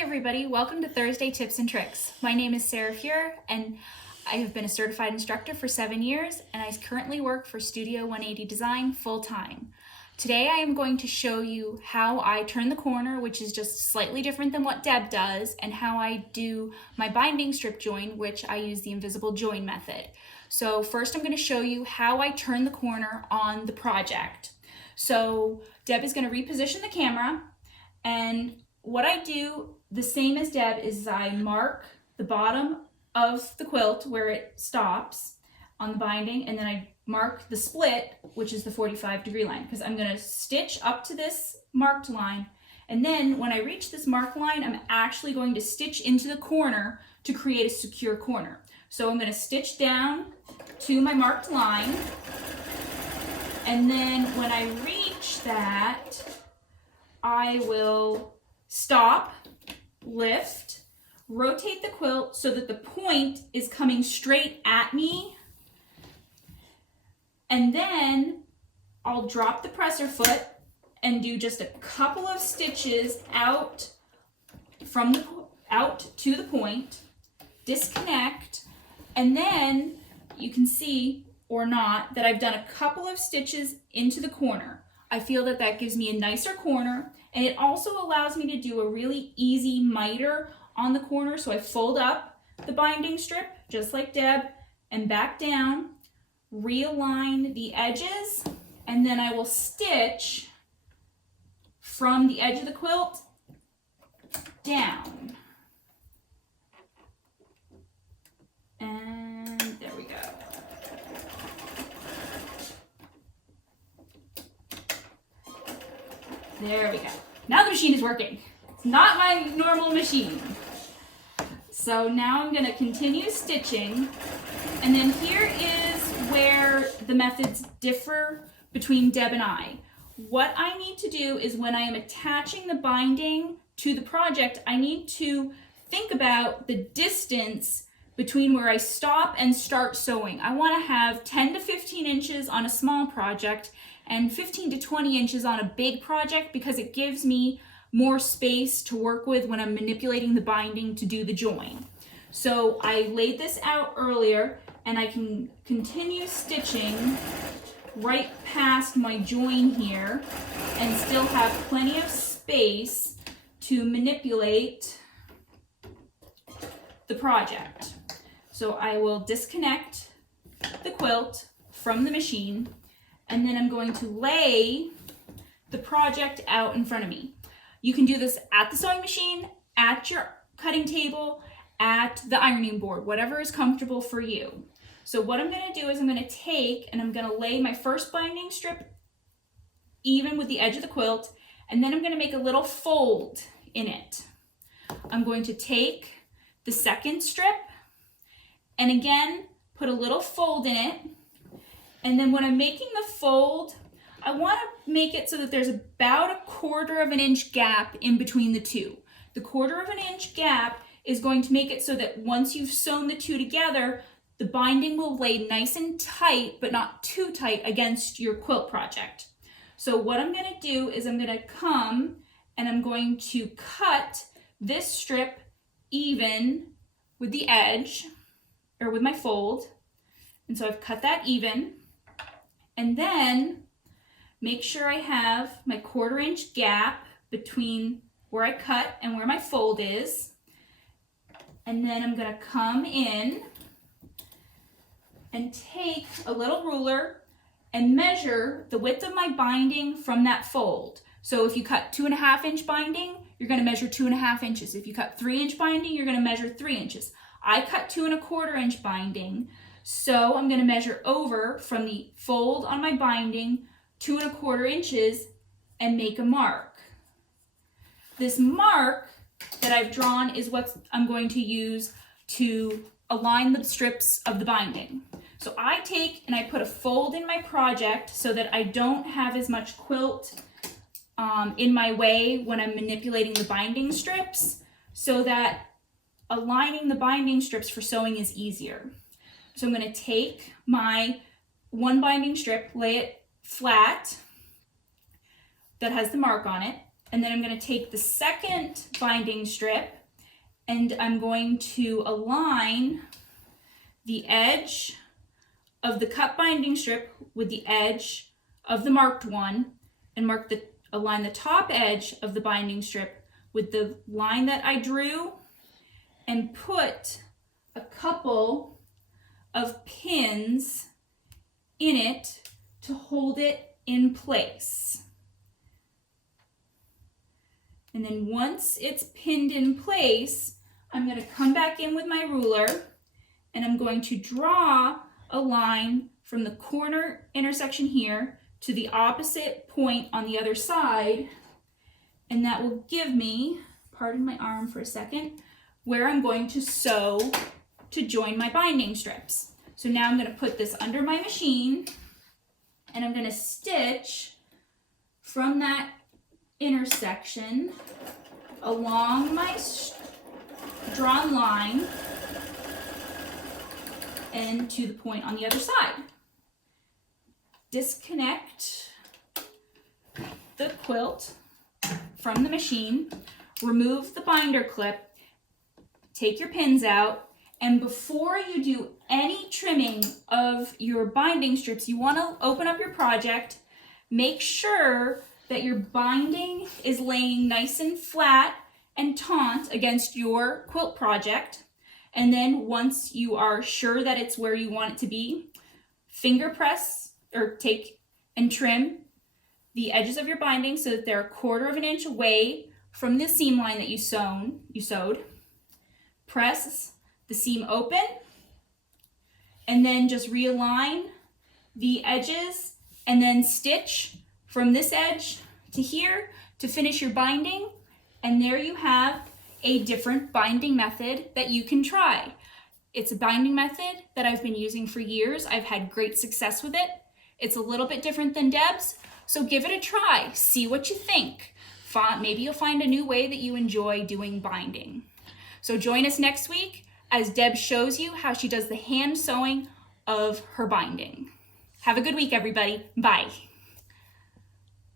Hi everybody, welcome to Thursday Tips and Tricks. My name is Sarah Fuhr and I have been a certified instructor for 7 years and I currently work for Studio 180 Design full-time. Today I am going to show you how I turn the corner, which is just slightly different than what Deb does, and how I do my binding strip join, which I use the invisible join method. So first I'm going to show you how I turn the corner on the project. So Deb is going to reposition the camera, and what I do, the same as Deb, is I mark the bottom of the quilt where it stops on the binding, and then I mark the split, which is the 45-degree line, because I'm going to stitch up to this marked line, and then when I reach this marked line, I'm actually going to stitch into the corner to create a secure corner. So I'm going to stitch down to my marked line, and then when I reach that, I will stop, lift, rotate the quilt so that the point is coming straight at me, and then I'll drop the presser foot and do just a couple of stitches out to the point, disconnect, and then you can see or not that I've done a couple of stitches into the corner. I feel that that gives me a nicer corner, and it also allows me to do a really easy miter on the corner. So I fold up the binding strip just like Deb and back down, realign the edges, and then I will stitch from the edge of the quilt down. And there we go. There we go. Now the machine is working. It's not my normal machine. So now I'm going to continue stitching, and then here is where the methods differ between Deb and I. What I need to do is when I am attaching the binding to the project, I need to think about the distance between where I stop and start sewing. I want to have 10 to 15 inches on a small project and 15 to 20 inches on a big project, because it gives me more space to work with when I'm manipulating the binding to do the join. So I laid this out earlier, and I can continue stitching right past my join here and still have plenty of space to manipulate the project. So I will disconnect the quilt from the machine, and then I'm going to lay the project out in front of me. You can do this at the sewing machine, at your cutting table, at the ironing board, whatever is comfortable for you. So what I'm going to do is I'm going to take and I'm going to lay my first binding strip even with the edge of the quilt, and then I'm going to make a little fold in it. I'm going to take the second strip and again put a little fold in it. And then when I'm making the fold, I want to make it so that there's about a 1/4 inch gap in between the two. The 1/4 inch gap is going to make it so that once you've sewn the two together, the binding will lay nice and tight, but not too tight against your quilt project. So what I'm going to do is I'm going to come and I'm going to cut this strip even with the edge, or with my fold. And so I've cut that even. And then make sure I have my 1/4 inch gap between where I cut and where my fold is. And then I'm going to come in and take a little ruler and measure the width of my binding from that fold. So if you cut 2.5 inch binding, you're going to measure 2.5 inches. If you cut 3 inch binding, you're going to measure 3 inches. I cut 2.25 inch binding, so I'm going to measure over from the fold on my binding 2.25 inches and make a mark. This mark that I've drawn is what I'm going to use to align the strips of the binding. So I take and I put a fold in my project so that I don't have as much quilt in my way when I'm manipulating the binding strips, so that aligning the binding strips for sewing is easier. So I'm going to take my one binding strip, lay it flat that has the mark on it, And then I'm going to take the second binding strip and I'm going to align the edge of the cut binding strip with the edge of the marked one, and align the top edge of the binding strip with the line that I drew, and put a couple of pins in it to hold it in place. And then once it's pinned in place, I'm going to come back in with my ruler and I'm going to draw a line from the corner intersection here to the opposite point on the other side, and that will give me, pardon my arm for a second, where I'm going to sew to join my binding strips. So now I'm going to put this under my machine and I'm going to stitch from that intersection along my drawn line and to the point on the other side. Disconnect the quilt from the machine, remove the binder clip, take your pins out, and before you do any trimming of your binding strips, you want to open up your project, make sure that your binding is laying nice and flat and taut against your quilt project. And then once you are sure that it's where you want it to be, finger press or take and trim the edges of your binding so that they're 1/4 inch away from the seam line that you sewed. Press the seam open and then just realign the edges and then stitch from this edge to here to finish your binding. And there you have a different binding method that you can try. It's a binding method that I've been using for years. I've had great success with it. It's a little bit different than Deb's, so give it a try. See what you think. Maybe you'll find a new way that you enjoy doing binding. So join us next week as Deb shows you how she does the hand sewing of her binding. Have a good week, everybody. Bye.